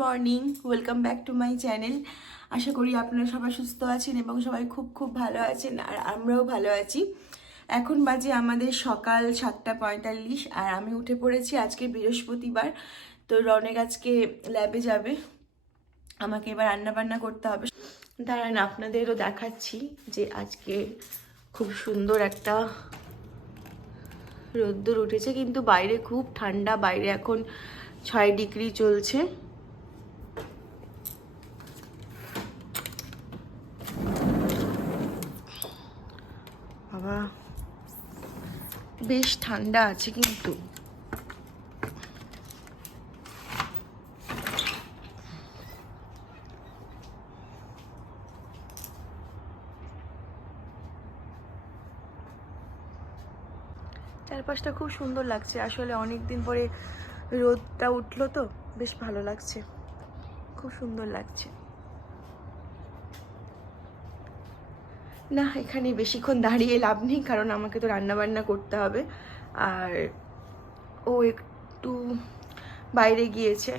Morning welcome back to my channel আশা করি আপনারা সবাই সুস্থ আছেন এবং সবাই খুব খুব ভালো আছেন আর আমরাও ভালো আছি। এখন বাজে আমাদের সকাল সাতটা পঁয়তাল্লিশ আর আমি উঠে পড়েছি আজকে বৃহস্পতিবার, তো রনেক আজকে ল্যাবে যাবে। আমাকে এবার রান্না বান্না করতে হবে। দাঁড়ান, আপনাদেরও দেখাচ্ছি যে আজকে খুব সুন্দর একটা রোদ্দুর উঠেছে, কিন্তু বাইরে খুব ঠান্ডা, বাইরে এখন ছয় ডিগ্রি চলছে। বাবা বেশ ঠান্ডা আছে কিন্তু। চারপাশটা খুব সুন্দর লাগছে। আসলে অনেক দিন পরে রোদটা উঠল তো, বেশ ভালো লাগছে। খুব সুন্দর লাগছে। না, এখানে বেশিক্ষণ দাঁড়িয়ে লাভ নেই, কারণ আমাকে তো রান্না বান্না করতে হবে। আর ও একটু বাইরে গিয়েছে।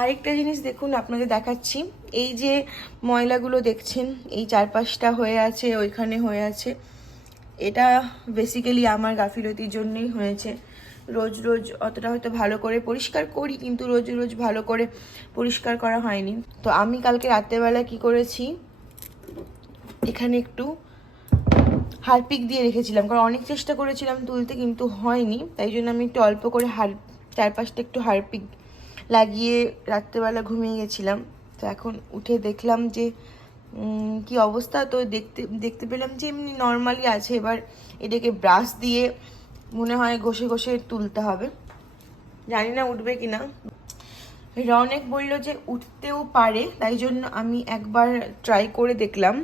আরেকটা জিনিস দেখুন, আপনাদের দেখাচ্ছি। এই যে ময়লাগুলো দেখছেন, এই চারপাশটা হয়ে আছে, ওইখানে হয়ে আছে। এটা বেসিক্যালি আমার গাফিলতির জন্যই হয়েছে। রোজ রোজ অতটা হয়তো ভালো করে পরিষ্কার করি, কিন্তু রোজ রোজ ভালো করে পরিষ্কার করা হয়নি। তো আমি কালকে রাত্রেবেলা কি করেছি এখানে একটু হারপিক দিয়ে রেখেছিলাম, কারণ অনেক চেষ্টা করেছিলাম তুলতে কিন্তু হয়নি, তাই জন্য আমি একটু অল্প করে হার চারপাশটা একটু হারপিক লাগিয়ে রাত্রেবেলা ঘুমিয়ে গেছিলাম। তো এখন উঠে দেখলাম যে কি অবস্থা? তো দেখতে দেখতে পেলাম যে এমনি নর্মালি আছে, এবার এটাকে ব্রাশ দিয়ে মনে হয় ঘষে ঘষে তুলতে হবে। জানি না উঠবে কি না রনেক বলল যে উঠতেও পারে, তাই জন্য আমি একবার ট্রাই করে দেখলাম।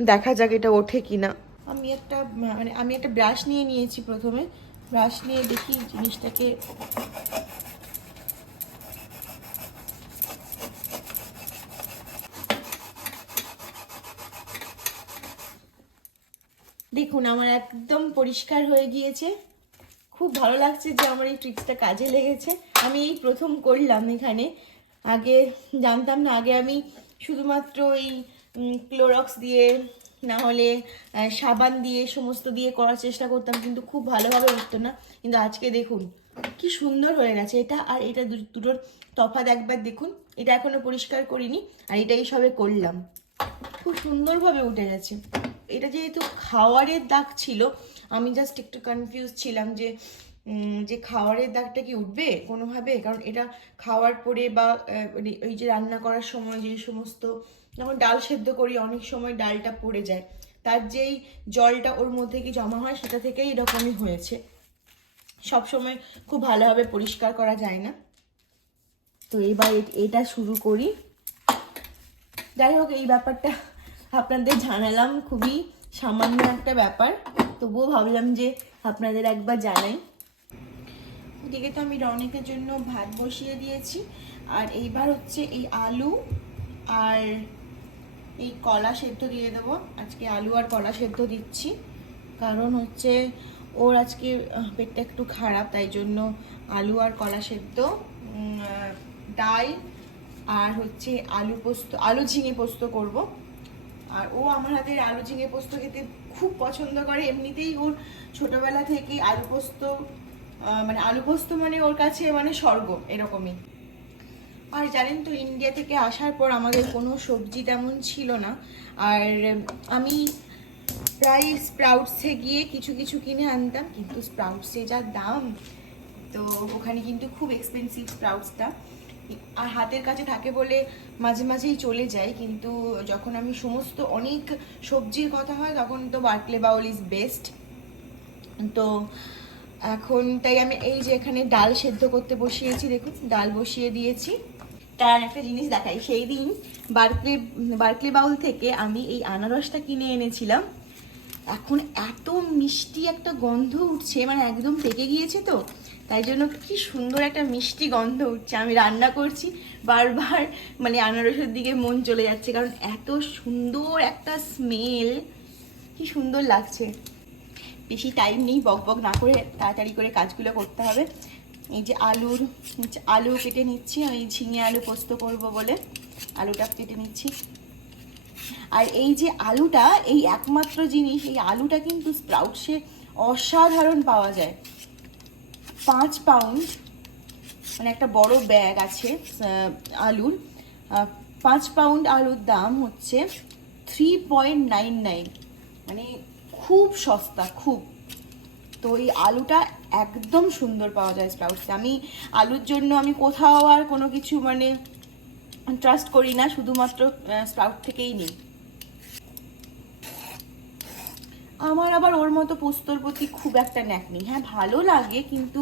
দেখা যাক এটা ওঠে কি না আমি একটা মানে আমি একটা ব্রাশ নিয়ে নিয়েছি প্রথমে। ব্রাশ নিয়ে দেখি জিনিসটাকে। দেখুন, আমার একদম পরিষ্কার হয়ে গিয়েছে। খুব ভালো লাগছে যে আমার এই ট্রিক্সটা কাজে লেগেছে। আমি এই প্রথম করলাম এখানে। আগে, জানতাম না, আগে আমি শুধুমাত্র এই ক্লোরক্স দিয়ে, না হলে সাবান দিয়ে, সমস্ত দিয়ে করার চেষ্টা করতাম, কিন্তু খুব ভালোভাবে উঠতো না। কিন্তু আজকে দেখুন, কি সুন্দর হয়ে গেছে। এটা আর এটা দুটোর তফাৎ একবার দেখুন। এটা এখনও পরিষ্কার করিনি, আর এটাই সবে করলাম। খুব সুন্দরভাবে উঠে গেছে। এটা যেহেতু খাওয়ারের দাগ ছিল, আমি জাস্ট একটু কনফিউজ ছিলাম যে যে খাওয়ারের দাগটা কি উঠবে কোনোভাবে? কারণ এটা খাওয়ার পরে বা মানে ওই যে রান্না করার সময় যে সমস্ত যখন ডাল সেদ্ধ করি, অনেক সময় ডালটা পড়ে যায়। তার যেই জলটা ওর মধ্যে কি জমা হয়, সেটা থেকেই এরকমই হয়েছে। সব সময় খুব ভালোভাবে পরিষ্কার করা যায় না। তো এবার এটা শুরু করি। যাই হোক, এই ব্যাপারটা আপনাদের জানালাম। খুবই সামান্য একটা ব্যাপার। তবুও ভাবলাম যে আপনাদের একবার জানাই। এদিকে তো আমি রনিকের জন্য ভাত বসিয়ে দিয়েছি। আর এইবার হচ্ছে এই আলু আর এই কলা সেদ্ধ দিয়ে দেবো। আজকে আলু আর কলা সেদ্ধ দিচ্ছি। কারণ হচ্ছে ওর আজকে পেটটা একটু খারাপ, তাই জন্য আলু আর কলা সেদ্ধ ডাল আর হচ্ছে আলু পোস্ত, আলু ঝিঙে পোস্ত করব। আর ও আমার হাতের আলু ঝিঙে পোস্ত খেতে খুব পছন্দ করে। এমনিতেই ওর ছোটবেলা থেকে আলু পোস্ত মানে আলু পোস্ত মানে ওর কাছে মানে স্বর্গ, এরকমই। আর জানেন তো ইন্ডিয়া থেকে আসার পর আমাদের কোনো সবজি তেমন ছিল না। আর আমি প্রায় স্প্রাউটসে গিয়ে কিছু কিছু কিনে আনতাম, কিন্তু স্প্রাউটসে যা দাম, তো ওখানে কিন্তু খুব এক্সপেন্সিভ স্প্রাউটসটা আর হাতের কাছে থাকে বলে মাঝে মাঝেই চলে যায়, কিন্তু যখন আমি সমস্ত অনেক সবজির কথা হয়, তখন তো বার্কলে বাউল ইজ বেস্ট তো এখন তাই আমি এই যে এখানে ডাল সেদ্ধ করতে বসিয়েছি, দেখুন, ডাল বসিয়ে দিয়েছি। তার একটা জিনিস দেখাই। সেই দিন বার্কলে বার্কলে বাউল থেকে আমি এই আনারসটা কিনে এনেছিলাম। এখন এত মিষ্টি একটা গন্ধ উঠছে মানে একদম পেকে গিয়েছে তো, তাই জন্য কি সুন্দর একটা মিষ্টি গন্ধ উঠছে। আমি রান্না করছি, বারবার মানে আনারসের দিকে মন চলে যাচ্ছে, কারণ এত সুন্দর একটা স্মেল কি সুন্দর লাগছে। বেশি টাইম নেই, বক বক না করে তাড়াতাড়ি করে কাজগুলো করতে হবে। এই যে আলুর আলু কেটে নিচ্ছি, আমি ঝিঙে আলু পোস্ত করব বলে। আলুটা কেটে নিচ্ছি। আর এই যে আলুটা, এই একমাত্র জিনিস, এই আলুটা কিন্তু স্প্রাউটসে অসাধারণ পাওয়া যায়। পাঁচ পাউন্ড মানে একটা বড় ব্যাগ আছে আলুর। পাঁচ পাউন্ড আলুর দাম হচ্ছে থ্রি পয়েন্ট নাইন নাইন মানে খুব সস্তা, খুব। তো এই আলুটা একদম সুন্দর পাওয়া যায় স্প্রাউটসে আমি আলুর জন্য আমি কোথাও আর কোনো কিছু মানে ট্রাস্ট করি না, শুধুমাত্র স্প্রাউট থেকেই নিই। আমার আবার ওর মতো পোস্তর প্রতি খুব একটা ন্যাক নেই। হ্যাঁ ভালো লাগে কিন্তু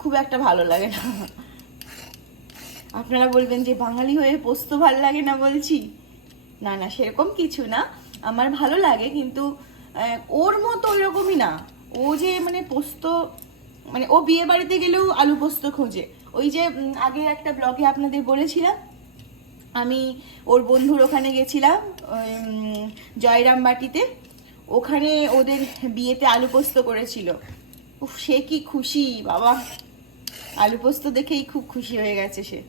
খুব একটা ভালো লাগে না। আপনারা বলবেন যে বাঙালি হয়ে পোস্ত ভালো লাগে না বলছি? না না, সেরকম কিছু না। আমার ভালো লাগে কিন্তু ওর মতো ওইরকমই না। ও যে মানে পোস্ত মানে ও বিয়ে বাড়িতে গেলেও আলু পোস্ত খোঁজে। ওই যে আগে একটা ব্লগে আপনাদের বলেছিলাম, আমি ওর বন্ধুর ওখানে গেছিলাম জয়রাম বাটিতে। ওখানে ওদের বিয়েতে আলু পোস্ত করেছিল। সে কি খুশি, বাবা। আলু পোস্ত দেখেই খুব খুশি হয়ে গেছে সে।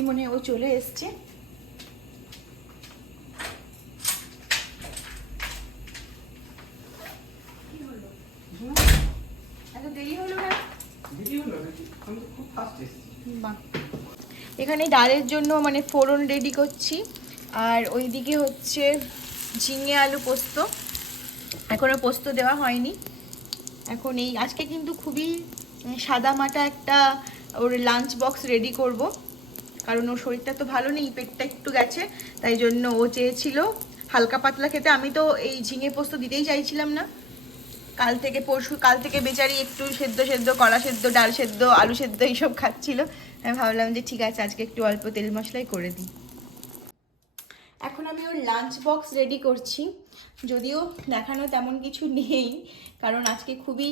ওই মনে ও চলে এসছে। এত দেরি হলো না দেরি হলো নাকি? আমি তো খুব ফাস্ট এসেছি। বাহ। এখানে ডালের জন্য মানে ফোড়ন রেডি করছি। আর ওইদিকে হচ্ছে ঝিঙে আলু পোস্ত। এখনও পোস্ত দেওয়া হয়নি। এখন এই আজকে কিন্তু খুবই সাদামাটা একটা ওর লাঞ্চ বক্স রেডি করব। কারণ ওর শরীরটা তো ভালো নেই, পেটটা একটু গেছে, তাই জন্য ও চেয়েছিল হালকা পাতলা খেতে। আমি তো এই ঝিঙে পোস্ত দিতেই চাইছিলাম না। কাল থেকে পরশু, কাল থেকে বেচারি একটু সেদ্ধ সেদ্ধ কলা সেদ্ধ, ডাল সেদ্ধ, আলু সেদ্ধ এইসব খাচ্ছিল। আমি ভাবলাম যে ঠিক আছে, আজকে একটু অল্প তেল মশলাই করে দিই। এখন আমি ওর লাঞ্চ বক্স রেডি করছি। যদিও দেখানো তেমন কিছু নেই, কারণ আজকে খুবই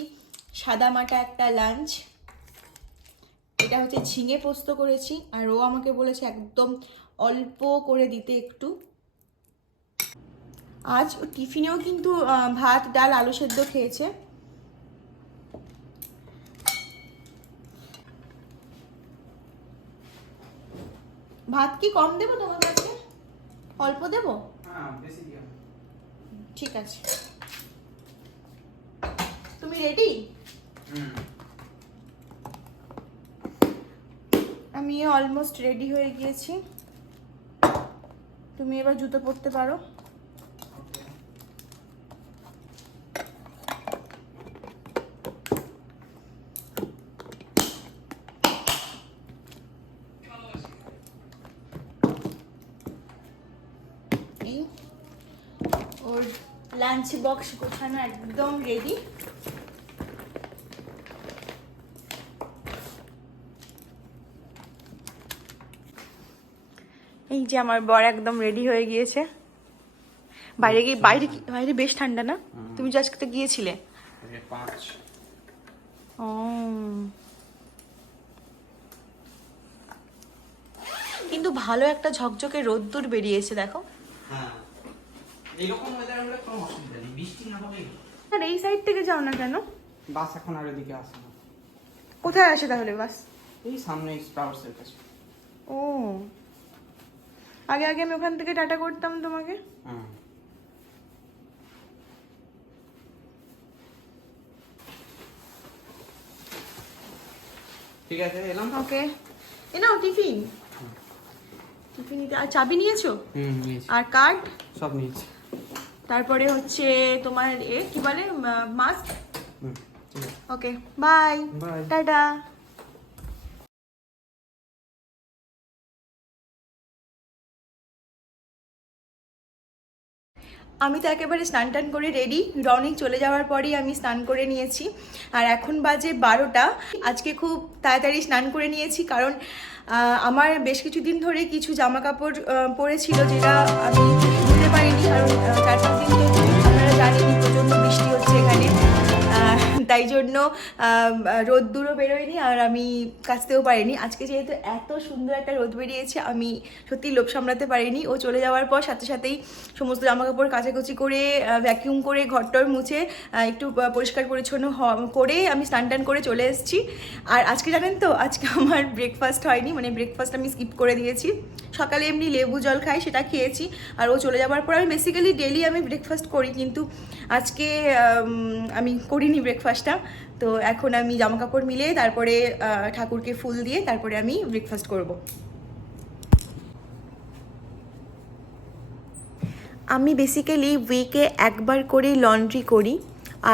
সাদামাটা একটা লাঞ্চ এটা হচ্ছে ঝিঙে পোস্ত করেছি আর ও আমাকে বলেছে একদম অল্প করে দিতে একটু। আজ ও টিফিনেও কিন্তু ভাত ডাল আলু সেদ্ধ খেয়েছে। ভাত কি কম দেবো তোমার কাছে? অল্প দেবো? হ্যাঁ। ঠিক আছে। তুমি রেডি হুম। আমি অলমোস্ট রেডি হয়ে গিয়েছি। তুমি এবার জুতো পরতে পারো। ওর লাঞ্চ বক্স গোছানো একদম রেডি এই যে আমার বর একদম রেডি হয়ে গিয়েছে। বাইরে গিয়ে বাইরে বাইরে বেশ ঠান্ডা না? তুমি যে আজকে তো গিয়েছিলে? ও। কিন্তু ভালো একটা ঝকঝকে রোদ্দুর বেরিয়েছে দেখো। হ্যাঁ। আর এই সাইড থেকে যাও না কেন? বাস এখন আর এদিকে আসে না। কোথায় আসে তাহলে বাস? এই সামনে ও। আগে আগে আমি ওখান থেকে টাটা করতাম তোমাকে। ঠিক আছে এলাম। ওকে। এ নাও টিফিন। টিফিন আর চাবি নিয়েছো? হুম নিয়েছি। আর কার্ড? সব নিয়েছি। তারপরে হচ্ছে তোমার এ কি বলে মাস্ক? Okay bye. বাই। টাটা। আমি তো একেবারে স্নান টান করে রেডি রনিং চলে যাওয়ার পরেই আমি স্নান করে নিয়েছি। আর এখন বাজে বারোটা। আজকে খুব তাড়াতাড়ি স্নান করে নিয়েছি কারণ আমার বেশ কিছুদিন ধরে কিছু জামা কাপড় পরেছিল যেটা আমি ধুতে পারিনি। কারণ চার পাঁচ দিন তো আপনারা জানেন প্রচণ্ড বৃষ্টি হচ্ছে এখানে। তাই জন্য রোদ্দুরও বেরোয়নি আর আমি কাচতেও পারিনি। আজকে যেহেতু এত সুন্দর একটা রোদ বেরিয়েছে, আমি সত্যি লোভ সামলাতে পারিনি। ও চলে যাওয়ার পর সাথে সাথেই সমস্ত জামা কাপড় কাচাকুচি করে ভ্যাকিউম করে ঘরটর মুছে একটু পরিষ্কার পরিচ্ছন্ন করে আমি স্নান টান করে চলে এসেছি। আর আজকে জানেন তো, আজকে আমার ব্রেকফাস্ট হয়নি মানে ব্রেকফাস্ট আমি স্কিপ করে দিয়েছি। সকালে এমনি লেবু জল খাই, সেটা খেয়েছি। আর ও চলে যাওয়ার পর আমি বেসিক্যালি ডেলি আমি ব্রেকফাস্ট করি, কিন্তু আজকে, আমি করিনি ব্রেকফাস্টটা তো এখন আমি জামা কাপড় মিলে তারপরে ঠাকুরকে ফুল দিয়ে তারপরে আমি ব্রেকফাস্ট করব। আমি বেসিক্যালি উইকে একবার করে লন্ড্রি করি।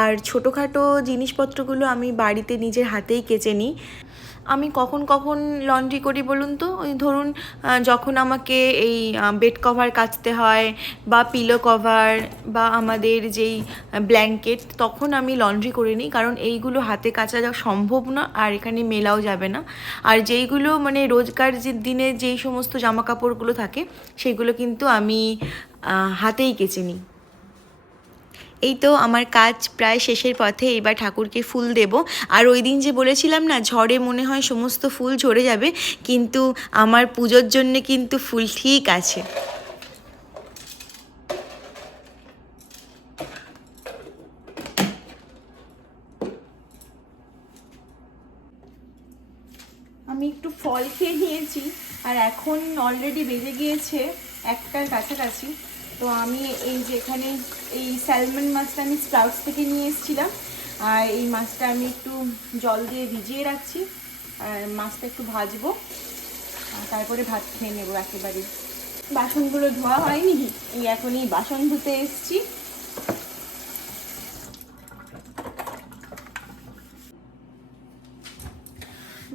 আর ছোটোখাটো জিনিসপত্রগুলো আমি বাড়িতে নিজের হাতেই কেচে নিই। আমি কখন কখন লন্ড্রি করি বলুন তো? ওই ধরুন যখন আমাকে এই বেড কভার কাচতে হয় বা পিলো কভার বা আমাদের যেই ব্ল্যাঙ্কেট তখন আমি লন্ড্রি করে নিই। কারণ এইগুলো হাতে কাচা যা সম্ভব না, আর এখানে মেলাও যাবে না। আর যেইগুলো মানে রোজকার যে দিনে যেই সমস্ত জামা কাপড়গুলো থাকে, সেগুলো কিন্তু আমি হাতেই কেচে নিই। এই তো আমার কাজ প্রায় শেষের পথে, এবার ঠাকুরকে ফুল দেব। আর ওই দিন যে বলেছিলাম না, ঝড়ে মনে হয় সমস্ত ফুল ঝরে যাবে, কিন্তু আমার পুজোর জন্যে কিন্তু ফুল ঠিক আছে। আমি একটু ফল খেয়ে নিয়েছি, আর এখন অলরেডি বেজে গিয়েছে একটার কাছাকাছি। তো আমি এই যে এখানে এই স্যালমন মাছটা আমি স্প্রাউটস থেকে নিয়ে এসেছিলাম। আর এই মাছটা আমি একটু জল দিয়ে ভিজিয়ে রাখছি। আর মাছটা একটু ভাজবো। তারপরে ভাত খেয়ে নেব একেবারে। বাসনগুলো ধোয়া হয়নি, এই এখন এই বাসন ধুতে এসেছি।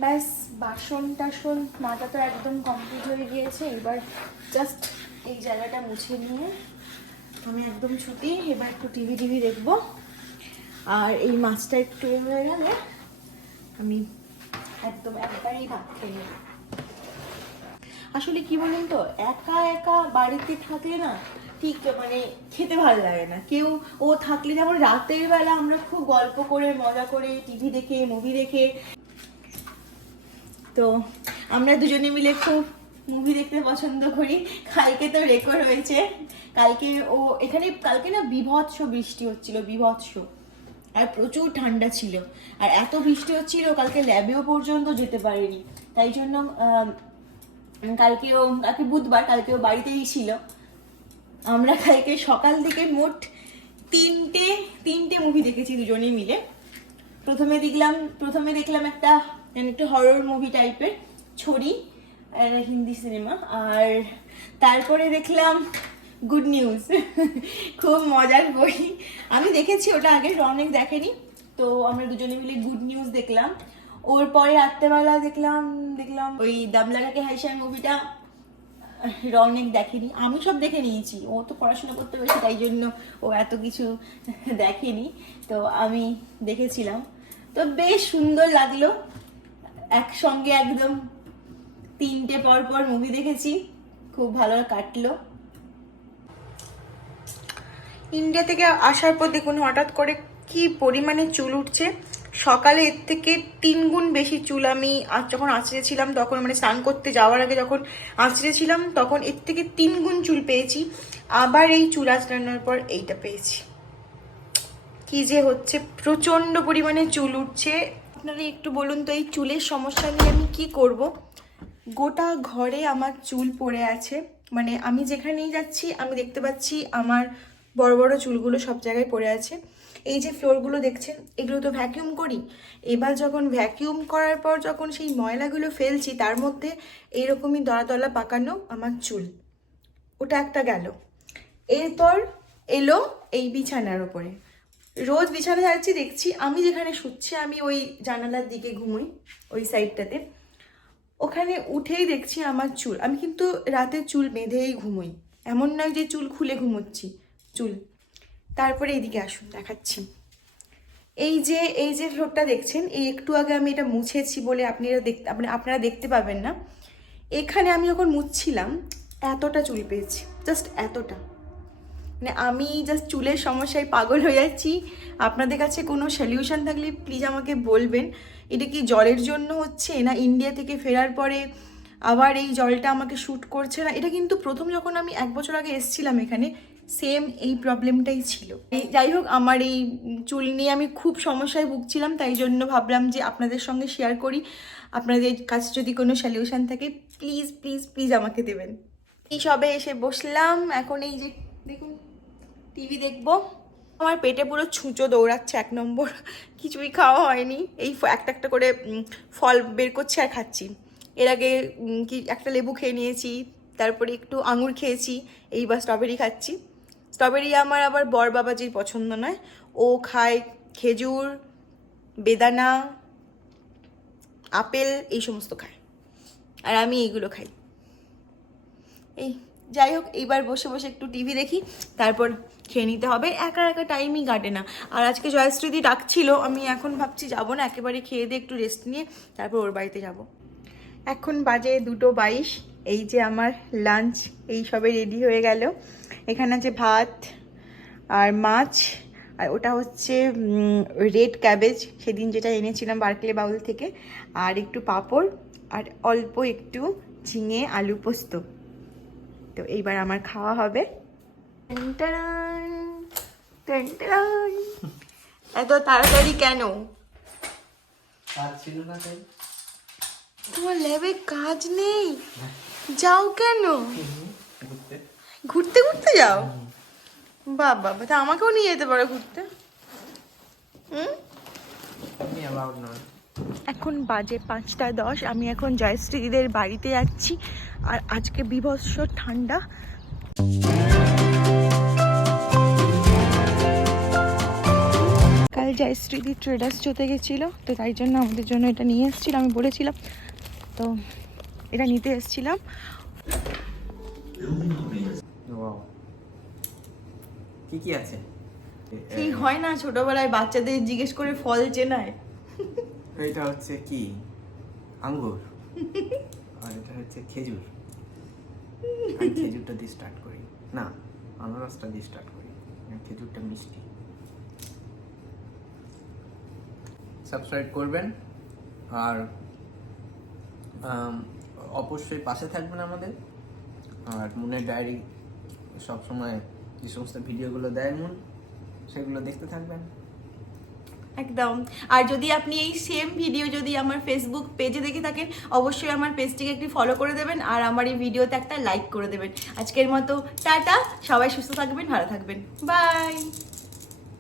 ব্যাস বাসন টাসন মাথা তো একদম কমপ্লিট হয়ে গিয়েছে। এবার জাস্ট এই জায়গাটা মুছে নিয়ে আমি একদম ছুটি, এবার একটু টিভি টিভি দেখব। আর এই মাছটা একটু হয়ে গেলে আমি একদম একবারেই ভাত খেয়ে আসলে কি বলুন তো, একা একা বাড়িতে থাকে না ঠিক মানে খেতে ভালো লাগে না। কেউ, ও থাকলে যেমন রাতের বেলা আমরা খুব গল্প করে, মজা করে টিভি দেখে মুভি দেখে। তো আমরা দুজনে মিলে খুব মুভি দেখতে পছন্দ করি। কালকে তো রেকর্ড হয়েছে। কালকে ও, এখানে, কালকে না বিভৎস বৃষ্টি হচ্ছিল, বিভৎস। আর প্রচুর ঠান্ডা ছিল। আর এত বৃষ্টি হচ্ছিল, কালকে ল্যাবেও পর্যন্ত যেতে পারেনি। তাই জন্য কালকেও কালকে বুধবার কালকেও বাড়িতেই ছিল। আমরা কালকে সকাল থেকে মোট তিনটে তিনটে মুভি দেখেছি দুজনে মিলে। প্রথমে দেখলাম প্রথমে দেখলাম একটা, একটু হরর মুভি টাইপের ছড়ি। হিন্দি সিনেমা। আর তারপরে দেখলাম গুড নিউজ। খুব মজার বই। আমি দেখেছি, ওটা আগে অনেক দেখেনি। তো আমরা দুজনে মিলে গুড নিউজ দেখলাম। ওর পরে রাত্রেবেলা দেখলাম দেখলাম ওই দামলাগাকে হাইসার মুভিটা রনেক দেখেনি। আমি সব দেখে নিয়েছি। ও তো পড়াশোনা করতে পেরেছে, তাই জন্য ও এত কিছু দেখেনি। তো আমি দেখেছিলাম। তো বেশ সুন্দর লাগল। একসঙ্গে একদম তিনটে পর পর মুভি দেখেছি। খুব ভালো কাটলো। ইন্ডিয়া থেকে আসার পর দেখুন, হঠাৎ করে কি পরিমাণে চুল উঠছে। সকালে এর থেকে তিন গুণ বেশি চুল আমি আজ যখন আঁচড়েছিলাম, তখন মানে স্নান করতে যাওয়ার আগে যখন আঁচড়েছিলাম, তখন এর থেকে তিন গুণ চুল পেয়েছি। আবার এই চুল আঁচড়ানোর পর এইটা পেয়েছি। কি যে হচ্ছে, প্রচণ্ড পরিমাণে চুল উঠছে। আপনারা একটু বলুন তো, এই চুলের সমস্যা নিয়ে আমি কি করব? গোটা ঘরে আমার চুল পড়ে আছে। মানে আমি যেখানেই যাচ্ছি, আমি দেখতে পাচ্ছি আমার বড় বড় চুলগুলো সব জায়গায় পড়ে আছে। এই যে ফ্লোরগুলো দেখছেন, এগুলো তো ভ্যাকিউম করি। এবার যখন ভ্যাকিউম করার পর যখন সেই ময়লাগুলো ফেলছি, তার মধ্যে এইরকমই দলা পাকানো আমার চুল। ওটা একটা গেল। এরপর এলো এই বিছানার ওপরে। রোজ বিছানা যাচ্ছি দেখছি আমি যেখানে শুচ্ছি, আমি ওই জানালার দিকে ঘুমোই, ওই সাইডটাতে ওখানে উঠেই দেখছি আমার চুল। আমি কিন্তু রাতে চুল বেঁধেই ঘুমোই। এমন নয় যে চুল খুলে ঘুমোচ্ছি। চুল। তারপরে এইদিকে আসুন, দেখাচ্ছি। এই যে এই যে ফ্লোরটা দেখছেন, এই একটু আগে আমি এটা মুছেছি বলে আপনারা দেখতে আপনি আপনারা দেখতে পাবেন না। এখানে আমি যখন মুছছিলাম, এতটা চুল পেয়েছি। জাস্ট এতটা। মানে আমি জাস্ট চুলের সমস্যায় পাগল হয়ে যাচ্ছি। আপনাদের কাছে কোনো সলিউশন থাকলে প্লিজ আমাকে বলবেন। এটা কি জলের জন্য হচ্ছে না ইন্ডিয়া থেকে ফেরার পরে আবার এই জলটা আমাকে শ্যুট করছে না? এটা কিন্তু প্রথম যখন আমি এক বছর আগে এসেছিলাম এখানে সেম এই প্রবলেমটাই ছিল। যাই হোক, আমার এই চুল নিয়ে আমি খুব সমস্যায় ভুগছিলাম, তাই জন্য ভাবলাম যে আপনাদের সঙ্গে শেয়ার করি। আপনাদের কাছে যদি কোনো সলিউশন থাকে প্লিজ প্লিজ প্লিজ আমাকে দেবেন। এই সবে এসে বসলাম। এখন এই যে, দেখুন। টিভি দেখব। আমার পেটে পুরো ছুঁচো দৌড়াচ্ছে এক নম্বর। কিছুই খাওয়া হয়নি। এই একটা একটা করে ফল বের করছি আর খাচ্ছি। এর আগে কি, একটা লেবু খেয়ে নিয়েছি, তারপরে একটু আঙুর খেয়েছি, এইবার স্ট্রবেরি খাচ্ছি। স্ট্রবেরি আমার আবার বর বাবাজির পছন্দ নয়। ও খায় খেজুর, বেদানা, আপেল, এই সমস্ত খায়। আর আমি এইগুলো খাই। এই, যাই হোক, এইবার বসে বসে একটু টিভি দেখি, তারপর খেয়ে নিতে হবে। একা একা টাইমই কাটে না। আর আজকে জয়শ্রীদি ডাকছিল, আমি এখন ভাবছি যাব না, একেবারে খেয়ে দিয়ে একটু রেস্ট নিয়ে তারপর ওর বাড়িতে যাব। এখন বাজে দুটো বাইশ, এই যে আমার লাঞ্চ এই সবে রেডি হয়ে গেল। এখানে আছে ভাত আর মাছ, আর ওটা হচ্ছে রেড ক্যাবেজ সেদিন যেটা এনেছিলাম বার্কলে বাউল থেকে। আর একটু পাঁপড়, আর অল্প একটু ঝিঙে, আলু পোস্ত। তো এইবার আমার খাওয়া হবে। ট্যান-ট্যান। এত তাড়াতাড়ি কেন? তোমার ল্যাবে কাজ নেই। যাও কেন? ঘুরতে। ঘুরতে যাও? বাবা তা আমাকেও নিয়ে যেতে পারো ঘুরতে। এখন বাজে পাঁচটা দশ আমি এখন জয়শ্রীদের বাড়িতে যাচ্ছি। আর আজকে বিভৎস ঠান্ডা। জয়শ্রীদি ট্রেডার্স জোতে গেছিল তো তাই জন্য আমাদের জন্য এটা নিয়ে এসেছিল আমি বলেছিলাম। তো এটা নিতে এসেছিলাম। ওয়াও কি কি আছে? কি হয় না ছোটবেলায় বাচ্চাদের জিজ্ঞেস করে ফল চেনায়? এটা হচ্ছে কি? আঙ্গুর। আর এটা হচ্ছে খেজুর। আমি খেজুরটা দিয়ে স্টার্ট করি। না আনারসটা দিয়ে স্টার্ট করি। খেজুরটা মিষ্টি। সাবস্ক্রাইব করবেন। আর অবশ্যই পাশে থাকবেন আমাদের। আর মুনের ডায়েরি সবসময় যে সমস্ত ভিডিওগুলো দেয় মুন, সেগুলো দেখতে থাকবেন। একদম। আর যদি আপনি এই সেম ভিডিও যদি আমার ফেসবুক পেজে দেখে থাকেন, অবশ্যই আমার পেজটিকে একটি ফলো করে দেবেন আর আমার এই ভিডিওতে একটা লাইক করে দেবেন। আজকের মতো টাটা, সবাই সুস্থ থাকবেন, ভালো থাকবেন। বাই